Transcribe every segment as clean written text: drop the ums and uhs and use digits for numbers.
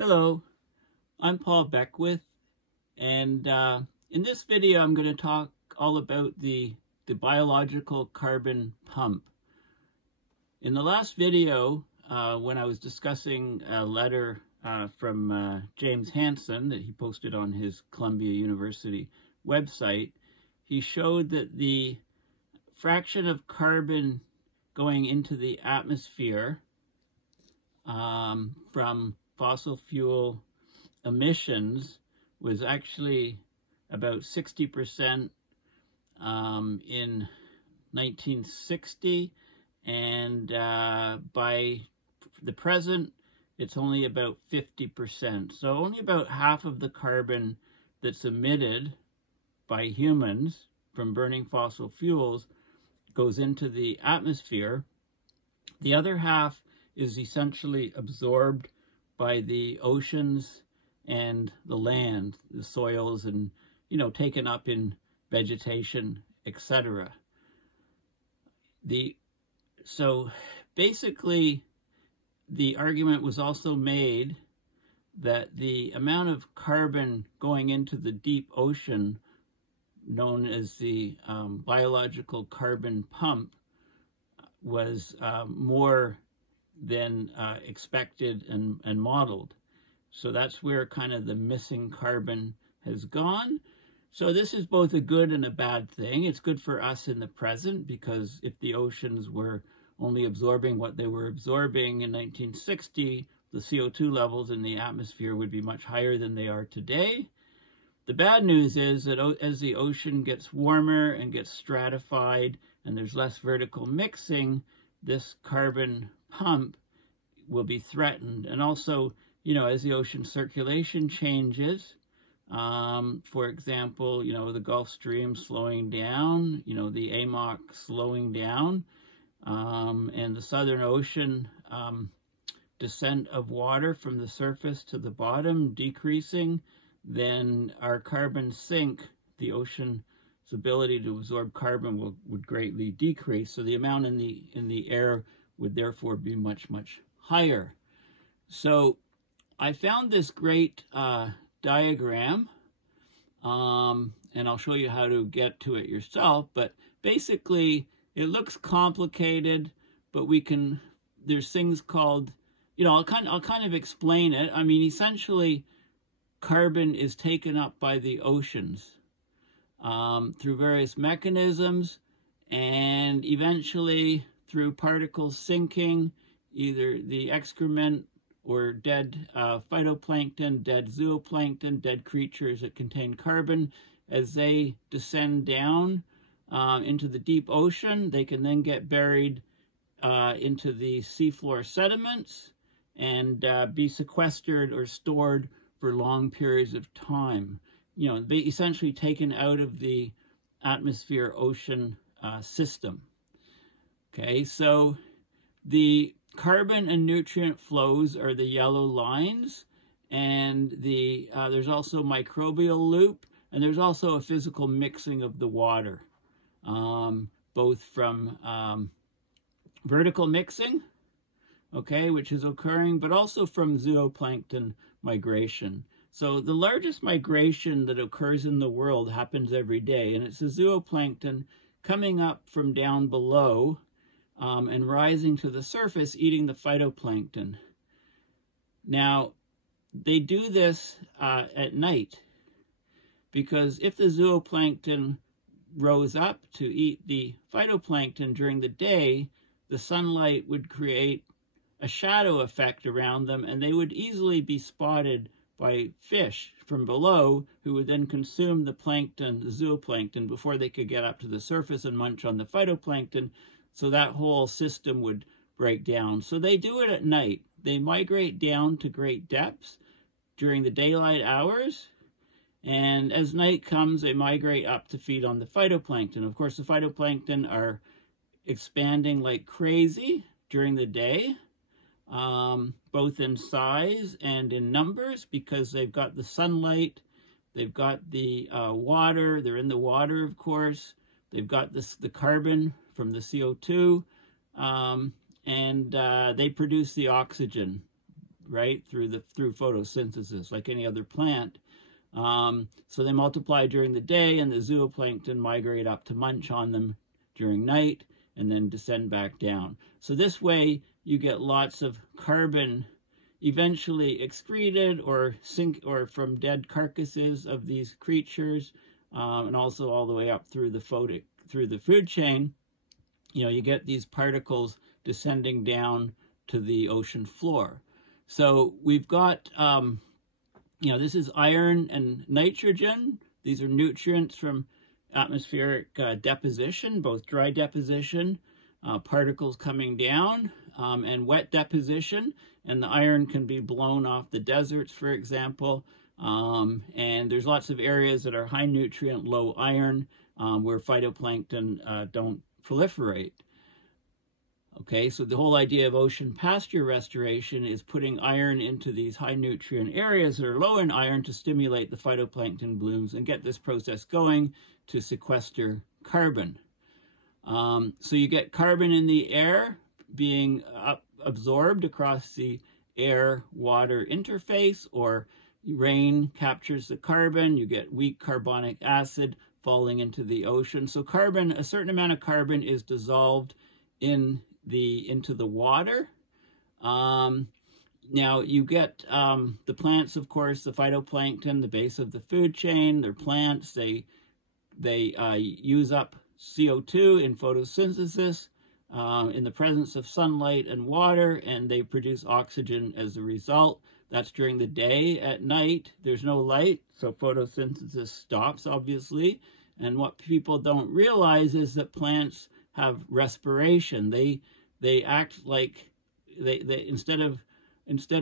Hello, I'm Paul Beckwith, and in this video I'm going to talk all about the biological carbon pump. In the last video, when I was discussing a letter from James Hansen that he posted on his Columbia University website, he showed that the fraction of carbon going into the atmosphere from fossil fuel emissions was actually about 60% in 1960, and by the present it's only about 50%. So only about half of the carbon that's emitted by humans from burning fossil fuels goes into the atmosphere. The other half is essentially absorbed by the oceans and the land, the soils, and, taken up in vegetation, etc. So basically, the argument was also made that the amount of carbon going into the deep ocean, known as the biological carbon pump, was more than expected and modeled. So that's where kind of the missing carbon has gone. So this is both a good and a bad thing. It's good for us in the present, because if the oceans were only absorbing what they were absorbing in 1960, the CO2 levels in the atmosphere would be much higher than they are today. The bad news is that as the ocean gets warmer and gets stratified and there's less vertical mixing, this carbon pump will be threatened. And also, as the ocean circulation changes, for example, the Gulf Stream slowing down, the AMOC slowing down, and the Southern Ocean descent of water from the surface to the bottom decreasing, then our carbon sink, the ocean's ability to absorb carbon, would greatly decrease. So the amount in the air would therefore be much, much higher. So I found this great diagram, and I'll show you how to get to it yourself. But basically, it looks complicated, but there's things called, I'll kind of explain it. I mean, essentially, carbon is taken up by the oceans through various mechanisms, and eventually through particles sinking, either the excrement or dead phytoplankton, dead zooplankton, dead creatures that contain carbon. As they descend down into the deep ocean, they can then get buried into the seafloor sediments and be sequestered or stored for long periods of time. They essentially taken out of the atmosphere-ocean system. Okay, so the carbon and nutrient flows are the yellow lines, and there's also microbial loop, and there's also a physical mixing of the water, both from vertical mixing, okay, which is occurring, but also from zooplankton migration. So the largest migration that occurs in the world happens every day, and it's the zooplankton coming up from down below and rising to the surface, eating the phytoplankton. Now, they do this at night, because if the zooplankton rose up to eat the phytoplankton during the day, the sunlight would create a shadow effect around them, and they would easily be spotted by fish from below, who would then consume the plankton, the zooplankton, before they could get up to the surface and munch on the phytoplankton. So that whole system would break down. So they do it at night. They migrate down to great depths during the daylight hours, and as night comes, they migrate up to feed on the phytoplankton. Of course, the phytoplankton are expanding like crazy during the day, both in size and in numbers, because they've got the sunlight, they've got the water, they're in the water, of course, they've got the carbon from the CO2, and they produce the oxygen right, through photosynthesis, like any other plant. So they multiply during the day, and the zooplankton migrate up to munch on them during night and then descend back down. So this way you get lots of carbon eventually excreted or from dead carcasses of these creatures, and also all the way up through the food chain. You know, you get these particles descending down to the ocean floor. So we've got, you know, this is iron and nitrogen. These are nutrients from atmospheric deposition, both dry deposition, particles coming down, and wet deposition. And the iron can be blown off the deserts, for example. And there's lots of areas that are high nutrient, low iron, where phytoplankton don't proliferate. Okay, so the whole idea of ocean pasture restoration is putting iron into these high nutrient areas that are low in iron to stimulate the phytoplankton blooms and get this process going to sequester carbon. So you get carbon in the air being absorbed across the air-water interface, or rain captures the carbon. You get weak carbonic acid falling into the ocean. So carbon, a certain amount of carbon is dissolved into the water. Now you get the plants, of course, the phytoplankton, the base of the food chain. They're plants. They use up CO2 in photosynthesis in the presence of sunlight and water, and they produce oxygen as a result. That's during the day. At night, there's no light, so photosynthesis stops, obviously. And what people don't realize is that plants have respiration. They act like they instead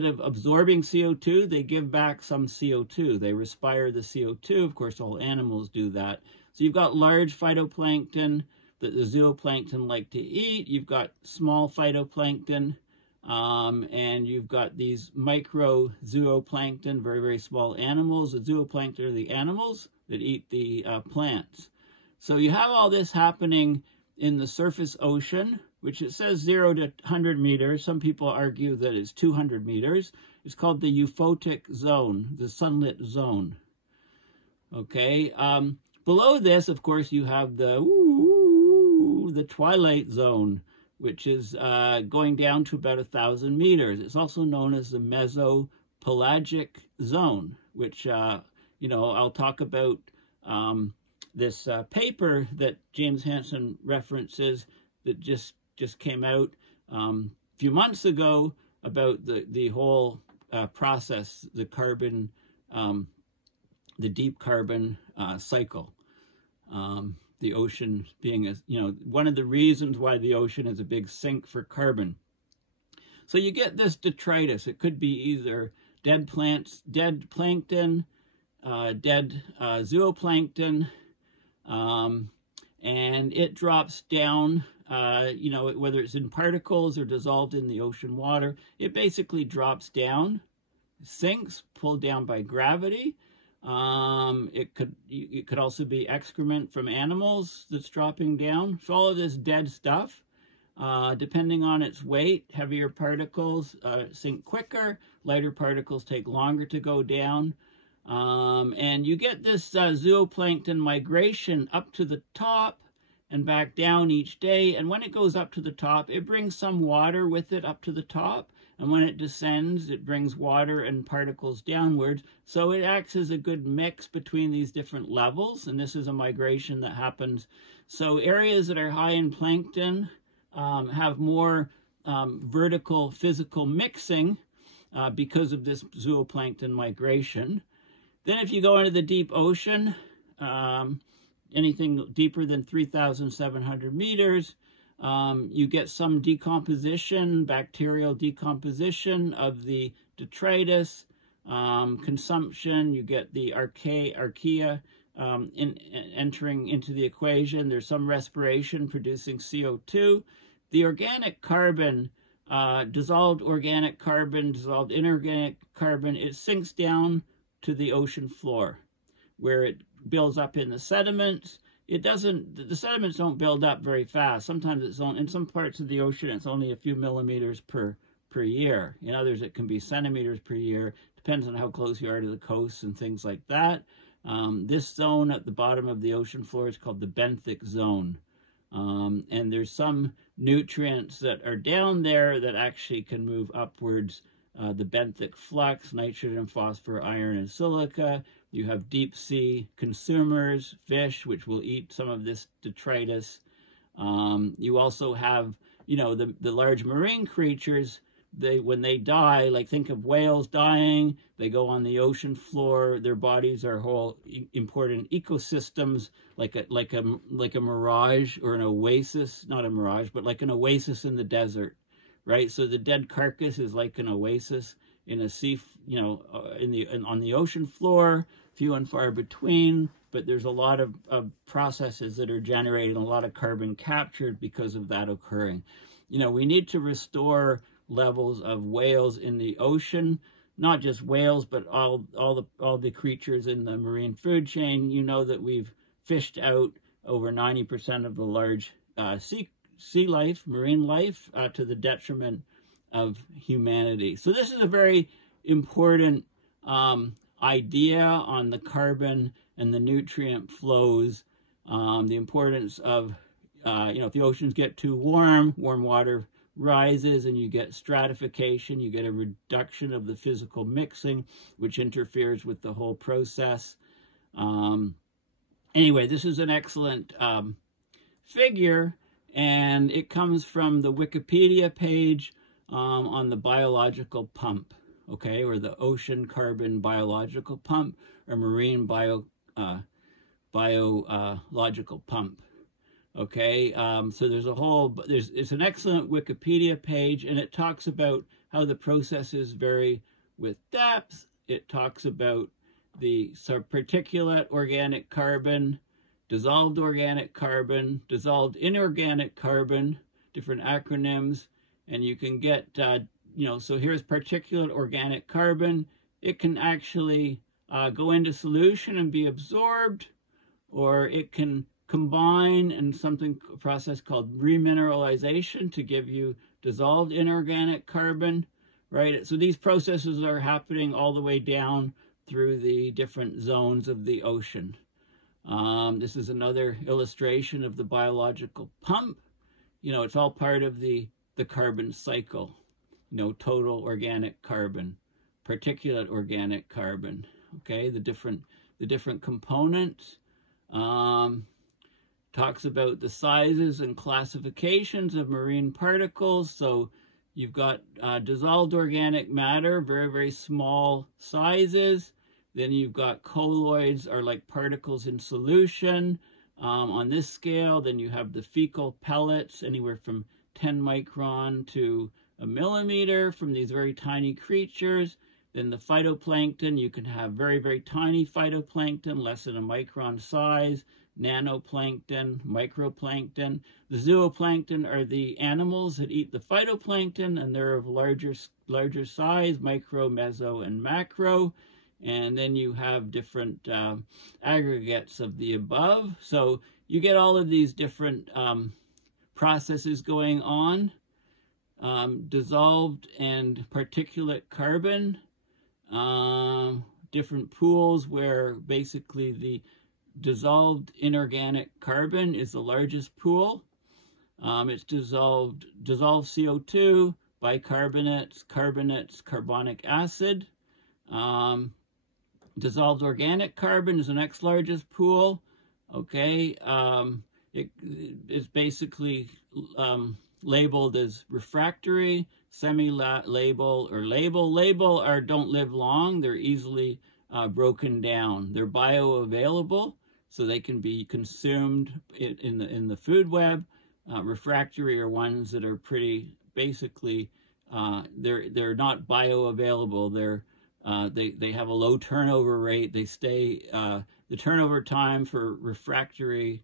of absorbing CO2, they give back some CO2. They respire the CO2. Of course, all animals do that. So you've got large phytoplankton that the zooplankton like to eat. You've got small phytoplankton, and you've got these micro zooplankton, very, very small animals. The zooplankton are the animals that eat the plants. So you have all this happening in the surface ocean, which it says 0 to 100 meters. Some people argue that it's 200 meters. It's called the euphotic zone, the sunlit zone. Okay. Below this, of course, you have the twilight zone, which is going down to about 1,000 meters. It's also known as the mesopelagic zone, which, you know, I'll talk about this paper that James Hansen references that just came out a few months ago about the whole process, the carbon, the deep carbon cycle. The ocean being one of the reasons why the ocean is a big sink for carbon. So you get this detritus. It could be either dead plants, dead plankton, dead zooplankton, and it drops down, whether it's in particles or dissolved in the ocean water. It basically drops down, sinks, pulled down by gravity. It could also be excrement from animals that's dropping down. So all of this dead stuff, depending on its weight, heavier particles sink quicker, lighter particles take longer to go down. And you get this zooplankton migration up to the top and back down each day. And when it goes up to the top, it brings some water with it up to the top. And when it descends, it brings water and particles downwards. So it acts as a good mix between these different levels. And this is a migration that happens. So areas that are high in plankton have more vertical physical mixing because of this zooplankton migration. Then if you go into the deep ocean, anything deeper than 3,700 meters, you get some decomposition, bacterial decomposition of the detritus, consumption. You get the archaea entering into the equation. There's some respiration producing CO2. The organic carbon, dissolved organic carbon, dissolved inorganic carbon, it sinks down to the ocean floor where it builds up in the sediments. The sediments don't build up very fast. Sometimes in some parts of the ocean, it's only a few millimeters per per year. In others, it can be centimeters per year. Depends on how close you are to the coast and things like that. This zone at the bottom of the ocean floor is called the benthic zone. And there's some nutrients that are down there that actually can move upwards. The benthic flux, nitrogen, phosphor, iron, and silica. You have deep sea consumers, fish, which will eat some of this detritus. You also have, you know, the large marine creatures. When they die, like think of whales dying, they go on the ocean floor. Their bodies are whole important ecosystems, like a mirage or an oasis, not a mirage, but like an oasis in the desert, right? So the dead carcass is like an oasis in a sea, you know, on the ocean floor, few and far between. But there's a lot of processes that are generating a lot of carbon captured because of that occurring. You know, we need to restore levels of whales in the ocean, not just whales, but all the creatures in the marine food chain. You know that we've fished out over 90% of the large sea life, marine life, to the detriment of humanity. So this is a very important idea on the carbon and the nutrient flows, the importance of, you know, if the oceans get too warm, warm water rises and you get stratification, you get a reduction of the physical mixing, which interferes with the whole process. Anyway, this is an excellent figure, and it comes from the Wikipedia page on the biological pump, okay, or the ocean carbon biological pump, or marine biological pump. Okay, so it's an excellent Wikipedia page, and it talks about how the processes vary with depth. It talks about the particulate organic carbon, dissolved organic carbon, dissolved inorganic carbon, different acronyms, and you can get, you know, so here's particulate organic carbon. It can actually go into solution and be absorbed, or it can combine in a process called remineralization to give you dissolved inorganic carbon, right? So these processes are happening all the way down through the different zones of the ocean. This is another illustration of the biological pump. You know, it's all part of the carbon cycle. You know, total organic carbon, particulate organic carbon, okay? The different components. Talks about the sizes and classifications of marine particles. So you've got dissolved organic matter, very, very small sizes. Then you've got colloids, are like particles in solution on this scale. Then you have the fecal pellets, anywhere from 10 micron to a millimeter from these very tiny creatures. Then the phytoplankton, you can have very, very tiny phytoplankton, less than a micron size. Nanoplankton, microplankton. The zooplankton are the animals that eat the phytoplankton, and they're of larger size, micro, meso, and macro. And then you have different aggregates of the above. So you get all of these different processes going on. Dissolved and particulate carbon, different pools where basically the dissolved inorganic carbon is the largest pool. It's dissolved CO2, bicarbonates, carbonates, carbonic acid. Dissolved organic carbon is the next largest pool. Okay, it's basically labeled as refractory, semi-label, or label. Label are don't live long. They're easily broken down. They're bioavailable, so they can be consumed in the food web. Refractory are ones that are pretty basically they're not bioavailable. They have a low turnover rate. They stay the turnover time for refractory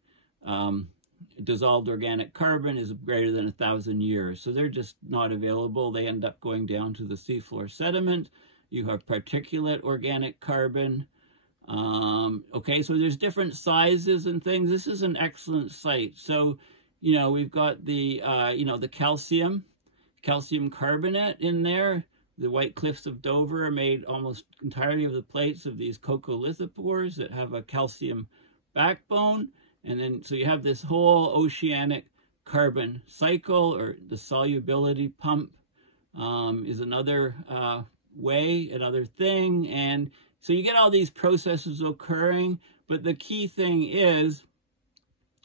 dissolved organic carbon is greater than 1,000 years. So they're just not available. They end up going down to the seafloor sediment. You have particulate organic carbon. Okay, so there's different sizes and things. This is an excellent site. So, you know, we've got the, you know, the calcium. calcium carbonate in there. The White Cliffs of Dover are made almost entirely of the plates of these coccolithopores that have a calcium backbone. And then, so you have this whole oceanic carbon cycle, or the solubility pump is another way, another thing. And so you get all these processes occurring, but the key thing is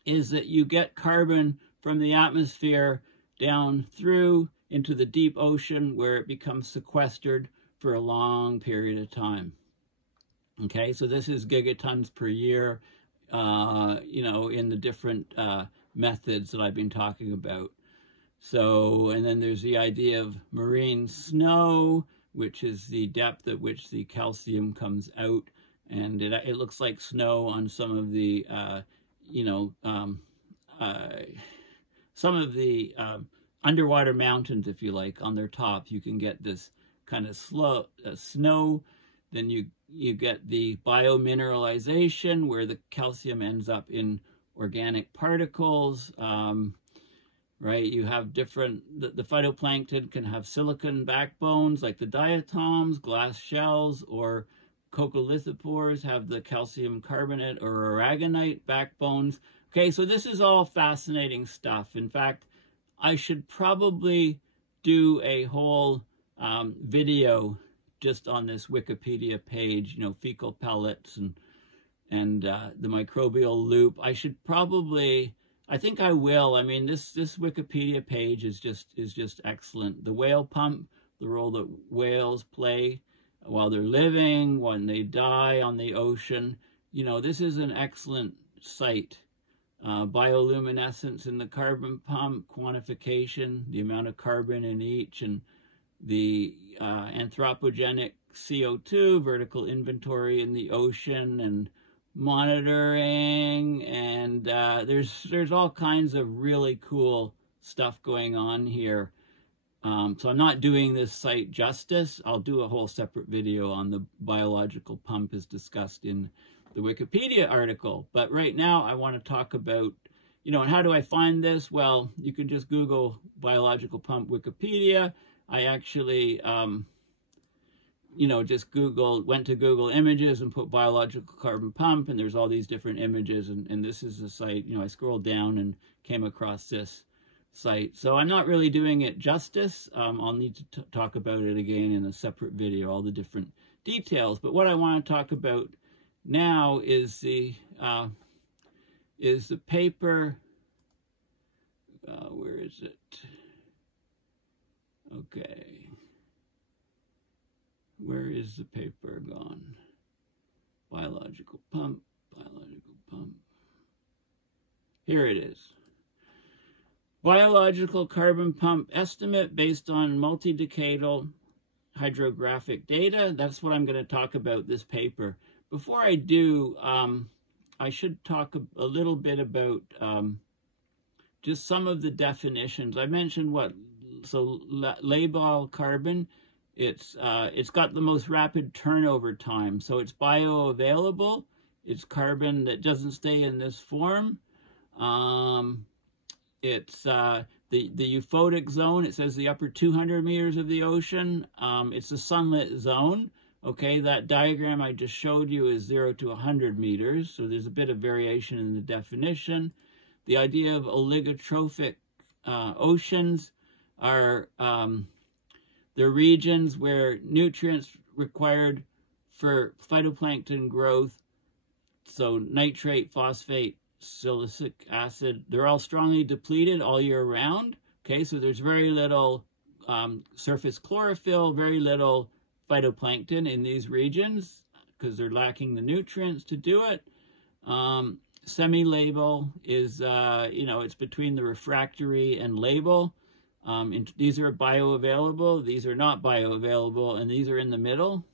that you get carbon from the atmosphere down through into the deep ocean, where it becomes sequestered for a long period of time. Okay, so this is gigatons per year, you know, in the different methods that I've been talking about. So, and then there's the idea of marine snow, which is the depth at which the calcium comes out. And it looks like snow on some of the, you know, some of the underwater mountains, if you like. On their top, you can get this kind of snow. Then you get the biomineralization, where the calcium ends up in organic particles. Right, you have different, the phytoplankton can have silicon backbones like the diatoms, glass shells, or coccolithopores have the calcium carbonate or aragonite backbones. Okay, so this is all fascinating stuff. In fact, I should probably do a whole video just on this Wikipedia page, you know, fecal pellets and the microbial loop. I should probably, I think I will. I mean, this Wikipedia page is just excellent. The whale pump, the role that whales play while they're living, when they die on the ocean. You know, this is an excellent site. Bioluminescence in the carbon pump, quantification, the amount of carbon in each, and the anthropogenic CO2, vertical inventory in the ocean, and monitoring, and there's all kinds of really cool stuff going on here. So I'm not doing this site justice. I'll do a whole separate video on the biological pump as discussed in the Wikipedia article. But right now I want to talk about, you know, and how do I find this? Well, you can just Google biological pump Wikipedia. I actually, you know, just went to Google Images and put biological carbon pump, and there's all these different images, and this is the site. You know, I scrolled down and came across this site. So I'm not really doing it justice. I'll need to talk about it again in a separate video, all the different details. But what I want to talk about now is the paper. Where is it? Okay. Where is the paper gone? Biological pump, biological pump. Here it is. Biological carbon pump estimate based on multi-decadal hydrographic data. That's what I'm going to talk about, this paper. Before I do, I should talk a little bit about just some of the definitions. I mentioned labile carbon. It's got the most rapid turnover time, so it's bioavailable. It's carbon that doesn't stay in this form. It's the euphotic zone. It says the upper 200 meters of the ocean. It's a sunlit zone. Okay, that diagram I just showed you is 0 to 100 meters, so there's a bit of variation in the definition. The idea of oligotrophic oceans are they're regions where nutrients required for phytoplankton growth, so nitrate, phosphate, silicic acid, they're all strongly depleted all year round. Okay, so there's very little surface chlorophyll, very little phytoplankton in these regions because they're lacking the nutrients to do it. Semi-labile is, you know, it's between the refractory and labile. These are bioavailable, these are not bioavailable, and these are in the middle.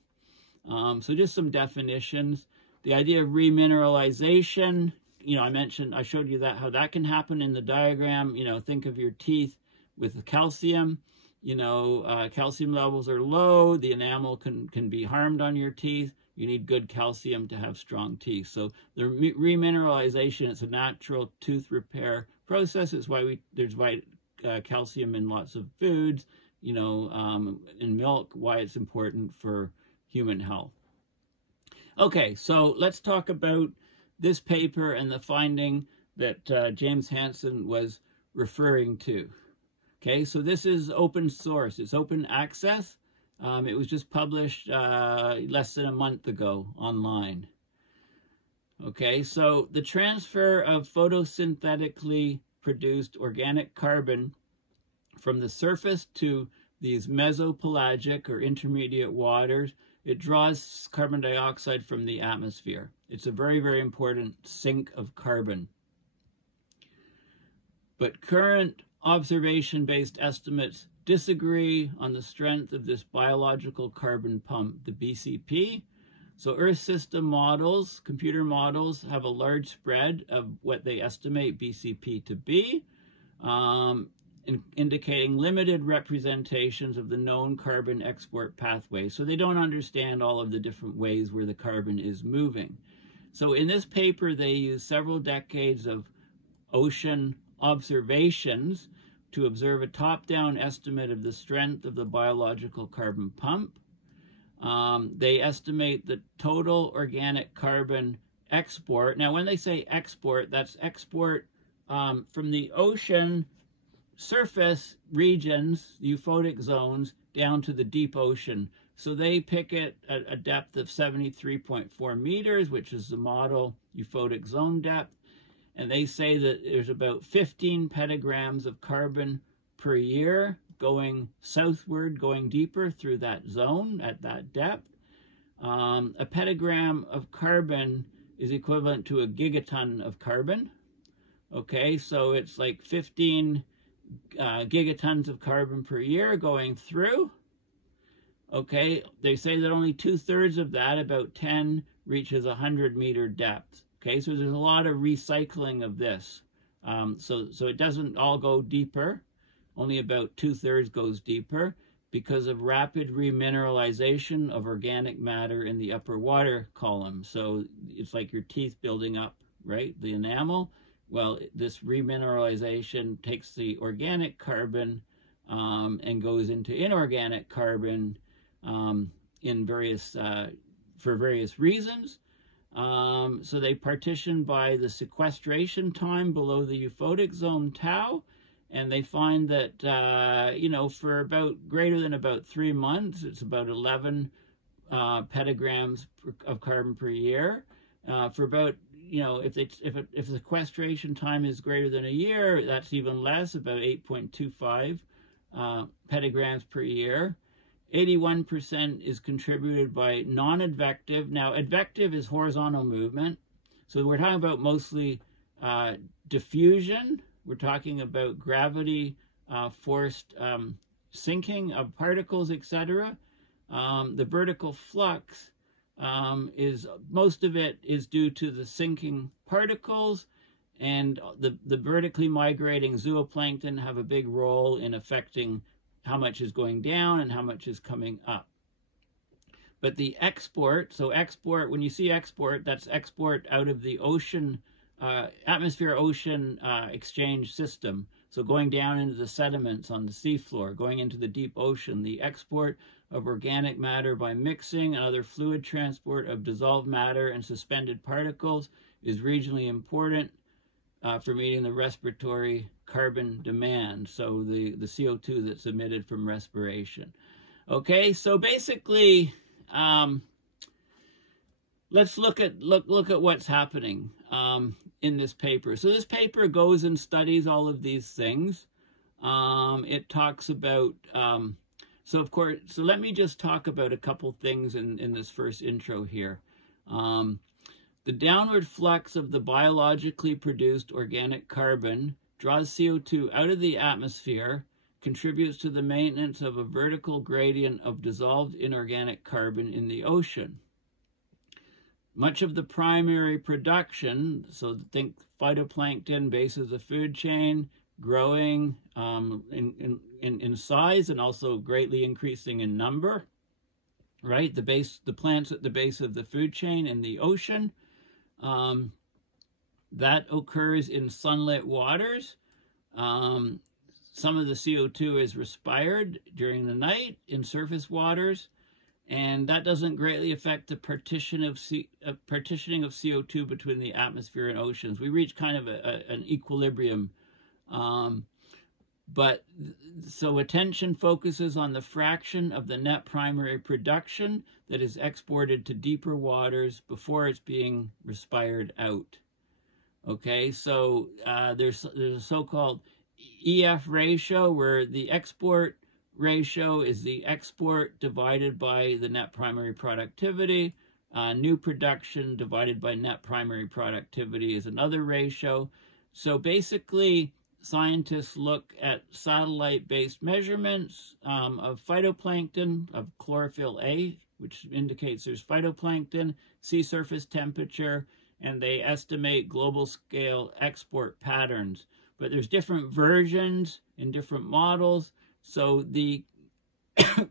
So just some definitions. The idea of remineralization, you know, I showed you how that can happen in the diagram. You know, think of your teeth with the calcium. You know, calcium levels are low, the enamel can be harmed on your teeth. You need good calcium to have strong teeth. So the remineralization, it's a natural tooth repair process. It's why there's calcium in lots of foods, you know, in milk, why it's important for human health. Okay, so let's talk about this paper and the finding that James Hansen was referring to. Okay, so this is open source. It's open access. It was just published less than a month ago online. Okay, so the transfer of photosynthetically produced organic carbon from the surface to these mesopelagic or intermediate waters, it draws carbon dioxide from the atmosphere. It's a very, very important sink of carbon. But current observation-based estimates disagree on the strength of this biological carbon pump, the BCP. So Earth system models, computer models, have a large spread of what they estimate BCP to be, indicating limited representations of the known carbon export pathway. So they don't understand all of the different ways where the carbon is moving. So in this paper, they use several decades of ocean observations to observe a top-down estimate of the strength of the biological carbon pump. They estimate the total organic carbon export. Now, when they say export, that's export from the ocean surface regions, euphotic zones, down to the deep ocean. So they pick it at a depth of 73.4 meters, which is the model euphotic zone depth. And they say that there's about 15 petagrams of carbon per year going southward, going deeper through that zone at that depth. A petagram of carbon is equivalent to a gigaton of carbon. Okay, so it's like 15 gigatons of carbon per year going through. Okay, they say that only 2/3 of that, about 10, reaches 100-meter depth. Okay, so there's a lot of recycling of this. So it doesn't all go deeper. Only about 2/3 goes deeper because of rapid remineralization of organic matter in the upper water column. So it's like your teeth building up, right? The enamel. Well, this remineralization takes the organic carbon and goes into inorganic carbon in for various reasons. So they partition by the sequestration time below the euphotic zone tau, and they find that, you know, for greater than about 3 months, it's about 11 petagrams of carbon per year. For about, you know, if sequestration time is greater than a year, that's even less, about 8.25 petagrams per year. 81% is contributed by non-advective. Now, advective is horizontal movement. So we're talking about mostly diffusion. We're talking about gravity forced sinking of particles, etc. The vertical flux most of it is due to the sinking particles, and the vertically migrating zooplankton have a big role in affecting how much is going down and how much is coming up. But the export, so export, when you see export, that's export out of the ocean, atmosphere-ocean exchange system. So going down into the sediments on the seafloor, going into the deep ocean, the export of organic matter by mixing and other fluid transport of dissolved matter and suspended particles is regionally important for meeting the respiratory carbon demand, so the CO2 that's emitted from respiration. Okay, so basically, let's look at what's happening in this paper. So this paper goes and studies all of these things. It talks about so let me just talk about a couple things in this first intro here. The downward flux of the biologically produced organic carbon draws CO2 out of the atmosphere, contributes to the maintenance of a vertical gradient of dissolved inorganic carbon in the ocean. Much of the primary production, so think phytoplankton, base of the food chain, growing in size and also greatly increasing in number, right? The plants at the base of the food chain in the ocean, that occurs in sunlit waters. some of the CO2 is respired during the night in surface waters, and that doesn't greatly affect the partitioning of CO2 between the atmosphere and oceans. We reach kind of an equilibrium. But so attention focuses on the fraction of the net primary production that is exported to deeper waters before it's being respired out. Okay, so there's a so-called EF ratio, where the export ratio is the export divided by the net primary productivity. New production divided by net primary productivity is another ratio. So basically, scientists look at satellite-based measurements of phytoplankton, of chlorophyll A, which indicates there's phytoplankton, sea surface temperature, and they estimate global scale export patterns. But there's different versions in different models. So the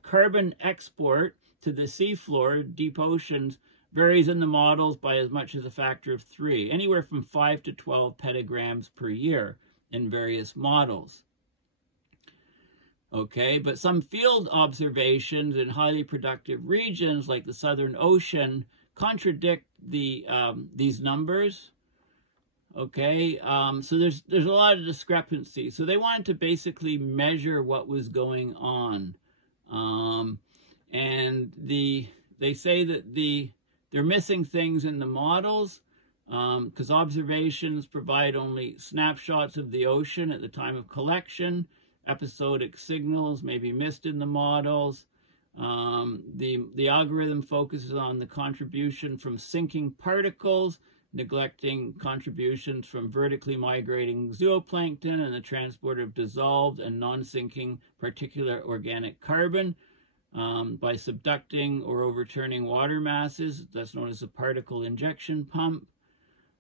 carbon export to the seafloor, deep oceans, varies in the models by as much as a factor of 3, anywhere from 5 to 12 petagrams per year in various models. Okay, but some field observations in highly productive regions like the Southern Ocean contradict these numbers. Okay, so there's a lot of discrepancy. So they wanted to basically measure what was going on, and they say that they're missing things in the models because observations provide only snapshots of the ocean at the time of collection. Episodic signals may be missed in the models. The algorithm focuses on the contribution from sinking particles, neglecting contributions from vertically migrating zooplankton and the transport of dissolved and non-sinking particulate organic carbon by subducting or overturning water masses. That's known as a particle injection pump.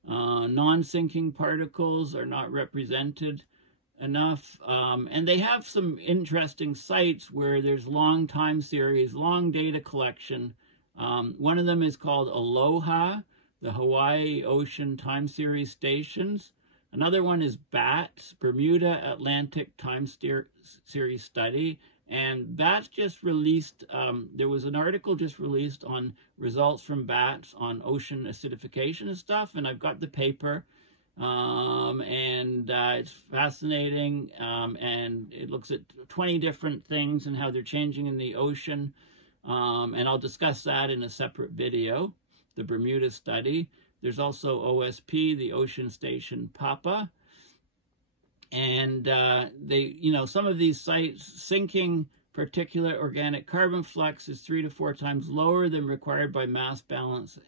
Non-sinking particles are not represented enough, and they have some interesting sites where there's long time series, long data collection. One of them is called Aloha, the Hawaii Ocean Time Series Stations. Another one is BATS, Bermuda Atlantic Time Series Study. And BATS just released, there was an article just released on results from BATS on ocean acidification and stuff, and I've got the paper, and it's fascinating, and it looks at 20 different things and how they're changing in the ocean, and I'll discuss that in a separate video, the Bermuda study. There's also OSP, the Ocean Station Papa. And some of these sites, sinking particulate organic carbon flux is 3 to 4 times lower than required by mass balance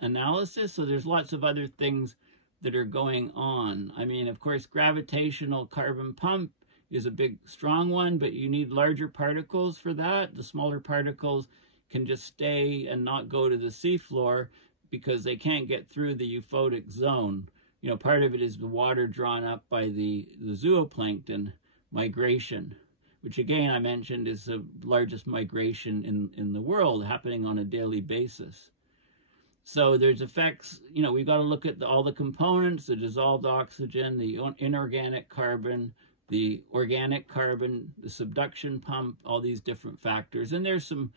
analysis. So there's lots of other things that are going on. I mean, of course, gravitational carbon pump is a big, strong one, but you need larger particles for that. The smaller particles can just stay and not go to the seafloor because they can't get through the euphotic zone. You know, part of it is the water drawn up by the zooplankton migration, which again I mentioned is the largest migration in the world, happening on a daily basis. So there's effects, you know, we've got to look at all the components, the dissolved oxygen, the inorganic carbon, the organic carbon, the subduction pump, all these different factors. And there's some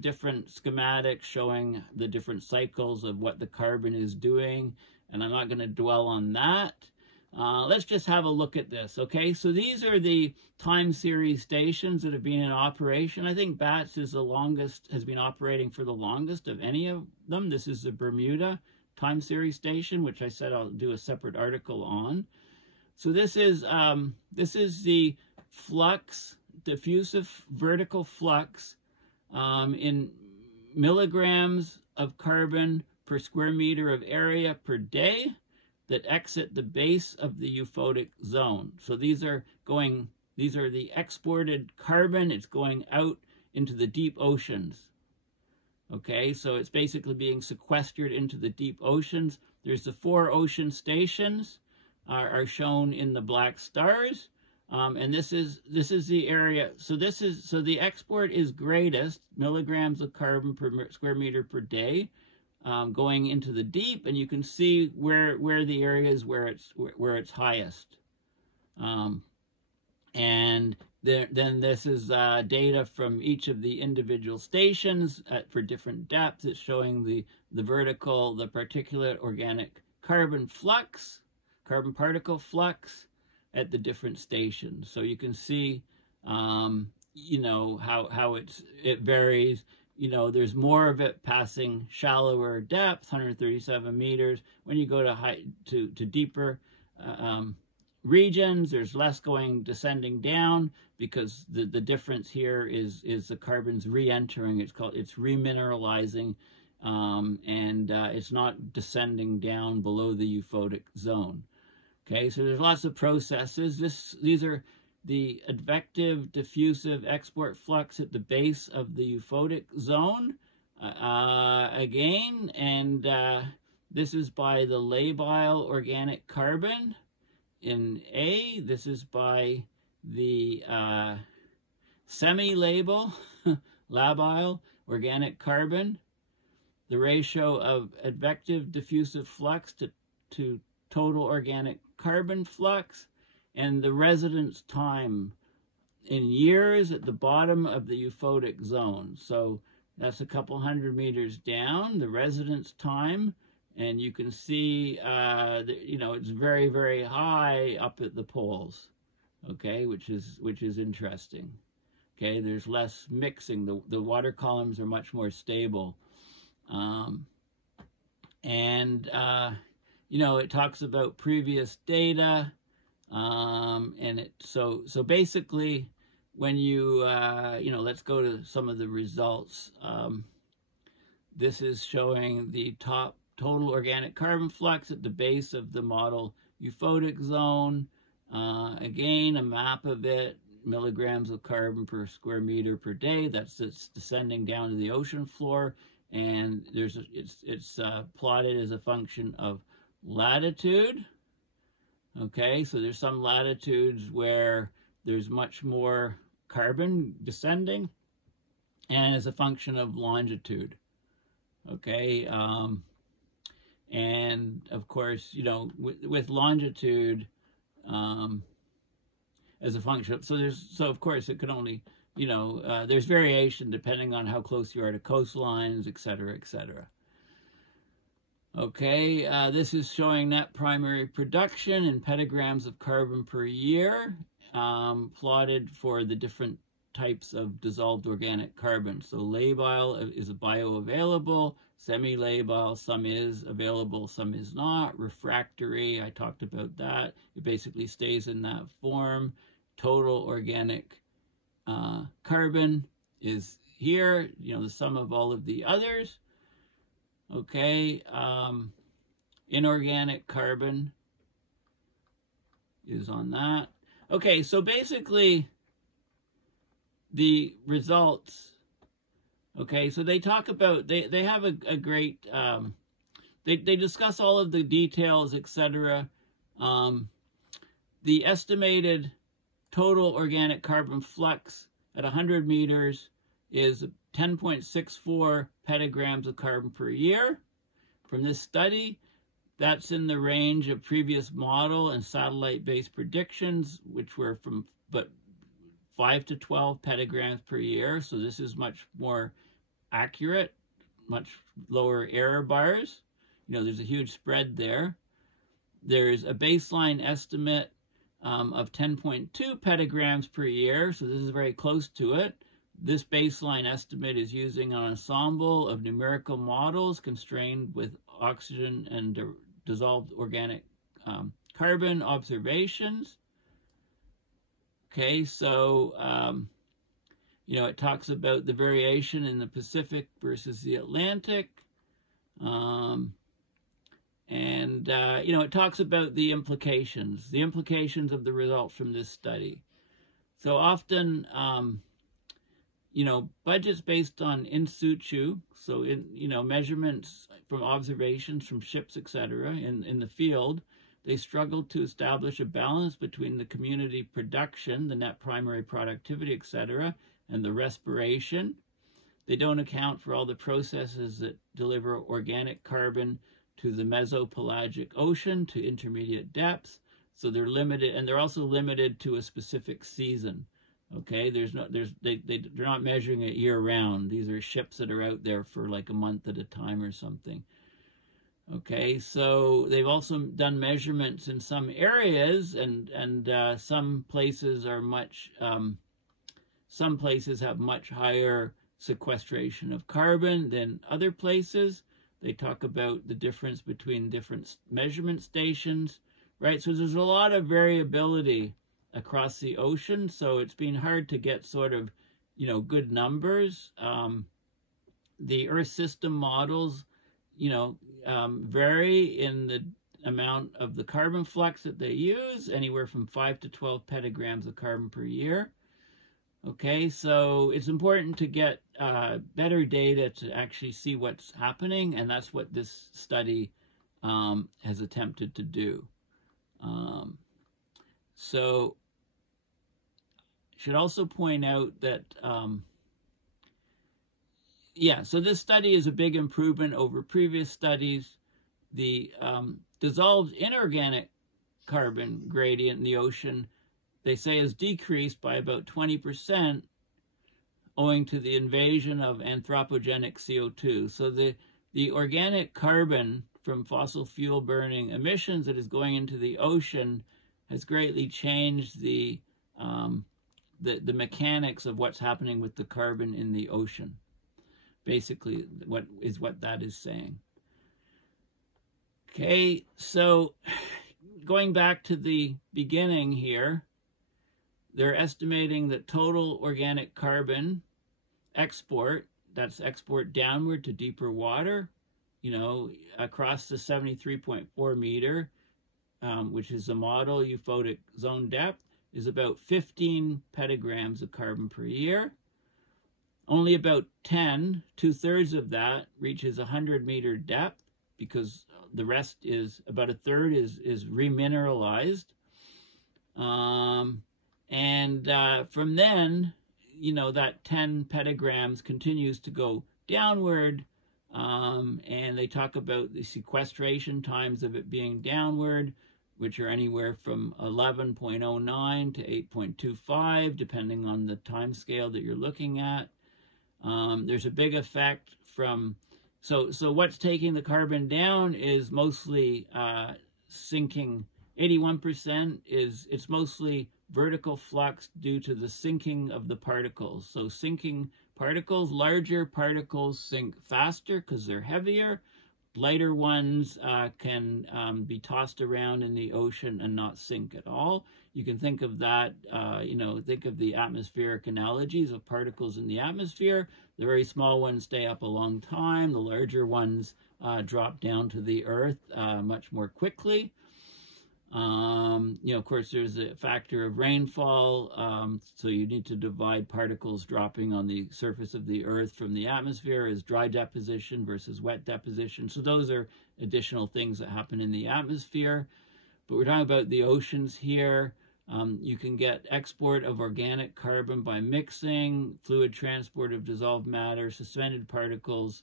different schematics showing the different cycles of what the carbon is doing, and I'm not going to dwell on that. Let's just have a look at this, okay? So these are the time series stations that have been in operation. I think BATS is the longest, has been operating for the longest of any of them. This is the Bermuda time series station, which I said I'll do a separate article on. So this is the flux, diffusive vertical flux in milligrams of carbon per square meter of area per day that exit the base of the euphotic zone. So these are the exported carbon. It's going out into the deep oceans. Okay, so it's basically being sequestered into the deep oceans. There's the 4 ocean stations are shown in the black stars. And this is the area. So the export is greatest, milligrams of carbon per square meter per day, going into the deep, and you can see where the area is where it's highest. And then this is data from each of the individual stations for different depths. It's showing the vertical, the particulate organic carbon flux, carbon particle flux at the different stations. So you can see, you know, how it varies. You know, there's more of it passing shallower depths, 137 meters. When you go to to deeper regions, there's less descending down, because the difference here is the carbon's re-entering. It's remineralizing, and it's not descending down below the euphotic zone. Okay, so there's lots of processes. These are the advective diffusive export flux at the base of the euphotic zone, again, and this is by the labile organic carbon in A. This is by the semi-labile labile organic carbon. The ratio of advective diffusive flux to total organic carbon flux, and the residence time in years at the bottom of the euphotic zone. So that's a couple hundred meters down, the residence time, and you can see, you know, it's very, very high up at the poles, okay, which is interesting. Okay, there's less mixing. The water columns are much more stable. You know, it talks about previous data, and so basically, when you you know, let's go to some of the results. This is showing the top total organic carbon flux at the base of the model euphotic zone. Again, a map of it, milligrams of carbon per square meter per day. It's descending down to the ocean floor, and it's plotted as a function of latitude. Okay, so there's some latitudes where there's much more carbon descending, and as a function of longitude. Okay, and of course, you know, with longitude as a function, so of course it could only, you know, there's variation depending on how close you are to coastlines, etc., etc. Okay, this is showing net primary production in petagrams of carbon per year, plotted for the different types of dissolved organic carbon. So labile is bioavailable, semi-labile, some is available, some is not. Refractory, I talked about that. It basically stays in that form. Total organic carbon is here, you know, the sum of all of the others. Okay, inorganic carbon is on that. Okay, so basically the results, okay, so they talk about, they have a great, they discuss all of the details, etc. The estimated total organic carbon flux at 100 meters is 10.64 petagrams of carbon per year. From this study, that's in the range of previous model and satellite-based predictions, which were from 5 to 12 petagrams per year. So this is much more accurate, much lower error bars. You know, there's a huge spread there. There's a baseline estimate of 10.2 petagrams per year. So this is very close to it. This baseline estimate is using an ensemble of numerical models constrained with oxygen and dissolved organic carbon observations. Okay, so, you know, it talks about the variation in the Pacific versus the Atlantic. You know, it talks about the implications of the results from this study. So often, you know, budgets based on in situ, so you know, measurements from observations from ships, etc., in the field, they struggle to establish a balance between the community production, the net primary productivity, etc., and the respiration. They don't account for all the processes that deliver organic carbon to the mesopelagic ocean to intermediate depths. So they're limited, and they're also limited to a specific season. Okay, they're not measuring it year round. These are ships that are out there for like a month at a time or something. Okay, so they've also done measurements in some areas, and some places are some places have much higher sequestration of carbon than other places. They talk about the difference between different measurement stations, right? So there's a lot of variability across the ocean, so it's been hard to get sort of, good numbers. The Earth system models, vary in the amount of the carbon flux that they use, anywhere from 5 to 12 petagrams of carbon per year. Okay, so it's important to get better data to actually see what's happening, and that's what this study has attempted to do. So should also point out that, so this study is a big improvement over previous studies. The dissolved inorganic carbon gradient in the ocean, they say, has decreased by about 20% owing to the invasion of anthropogenic CO2. So the organic carbon from fossil fuel burning emissions that is going into the ocean has greatly changed the mechanics of what's happening with the carbon in the ocean. Basically, what that is saying. Okay, so going back to the beginning here, they're estimating that total organic carbon export, that's export downward to deeper water, across the 73.4 meter, which is the model euphotic zone depth, is about 15 petagrams of carbon per year. Only about 2/3 of that reaches 100-meter depth, because the rest is, about a third is remineralized. And from then, that 10 petagrams continues to go downward, and they talk about the sequestration times of it being downward, which are anywhere from 11.09 to 8.25, depending on the time scale that you're looking at. There's a big effect from, so what's taking the carbon down is mostly sinking. 81% it's mostly vertical flux due to the sinking of the particles. So sinking particles, larger particles sink faster because they're heavier. Lighter ones can be tossed around in the ocean and not sink at all. You can think of that, think of the atmospheric analogies of particles in the atmosphere. The very small ones stay up a long time. The larger ones drop down to the earth much more quickly. Of course, there's a factor of rainfall, so you need to divide particles dropping on the surface of the earth from the atmosphere as dry deposition versus wet deposition. So those are additional things that happen in the atmosphere. But we're talking about the oceans here. You can get export of organic carbon by mixing, fluid transport of dissolved matter, suspended particles.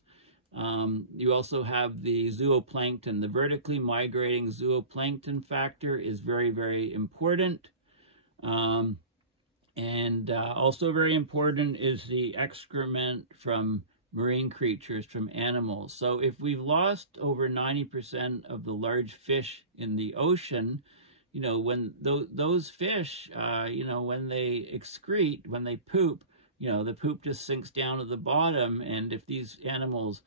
You also have the zooplankton. The vertically migrating zooplankton factor is very, very important. Also very important is the excrement from marine creatures, from animals. So if we've lost over 90% of the large fish in the ocean, when those fish, when they excrete, when they poop, the poop just sinks down to the bottom. And if these animals,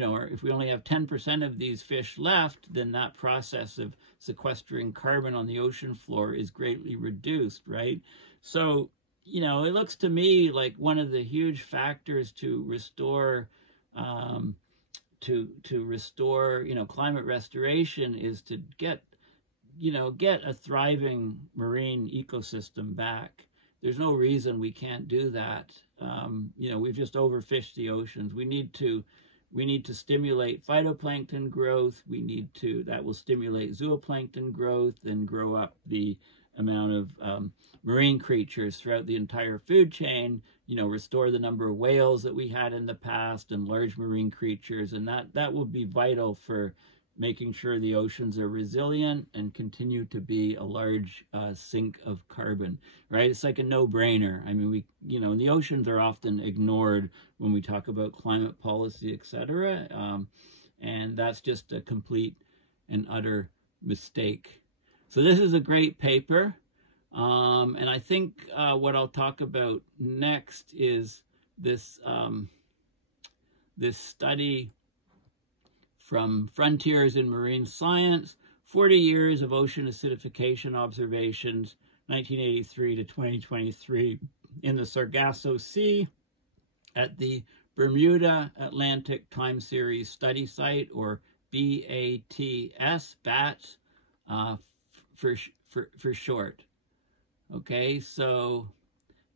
or if we only have 10% of these fish left, then that process of sequestering carbon on the ocean floor is greatly reduced, right? So, it looks to me like one of the huge factors to restore, climate restoration is to get a thriving marine ecosystem back. There's no reason we can't do that. We've just overfished the oceans. We need to stimulate phytoplankton growth. That will stimulate zooplankton growth and grow up the amount of marine creatures throughout the entire food chain, restore the number of whales that we had in the past and large marine creatures. And that will be vital for, making sure the oceans are resilient and continue to be a large sink of carbon, right? It's like a no-brainer. I mean, and the oceans are often ignored when we talk about climate policy, etc. And that's just a complete and utter mistake. So this is a great paper. And I think what I'll talk about next is this, this study from Frontiers in Marine Science, 40 years of ocean acidification observations, 1983 to 2023, in the Sargasso Sea at the Bermuda Atlantic Time Series Study Site, or BATS, BATS for short. Okay, so,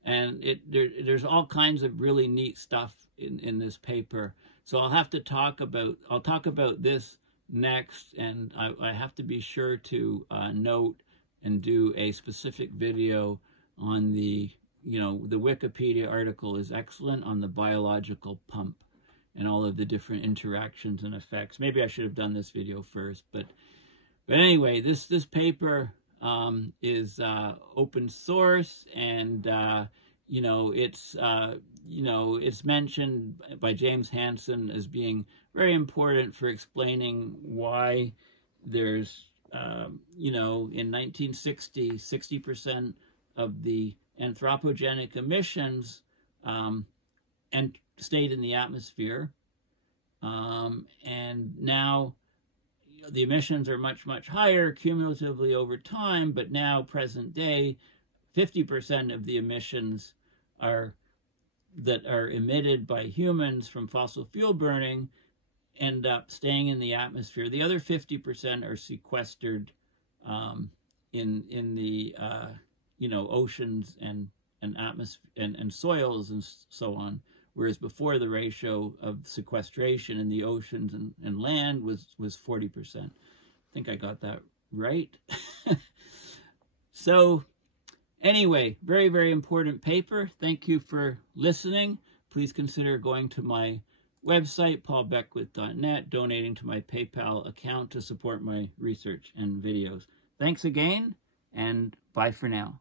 and there's all kinds of really neat stuff in this paper. So I'll talk about this next, and I have to be sure to note and do a specific video on the Wikipedia article is excellent on the biological pump and all of the different interactions and effects. Maybe I should have done this video first, but anyway, this paper is open source, and it's mentioned by James Hansen as being very important for explaining why there's, in 1960, 60% of the anthropogenic emissions and stayed in the atmosphere, and now the emissions are much, much higher cumulatively over time, but now, present day, 50% of the emissions that are emitted by humans from fossil fuel burning end up staying in the atmosphere. The other 50% are sequestered in the oceans and atmosphere and soils and so on. Whereas before, the ratio of sequestration in the oceans and land was 40%. I think I got that right. So anyway, very, very important paper. Thank you for listening. Please consider going to my website, paulbeckwith.net, donating to my PayPal account to support my research and videos. Thanks again, and bye for now.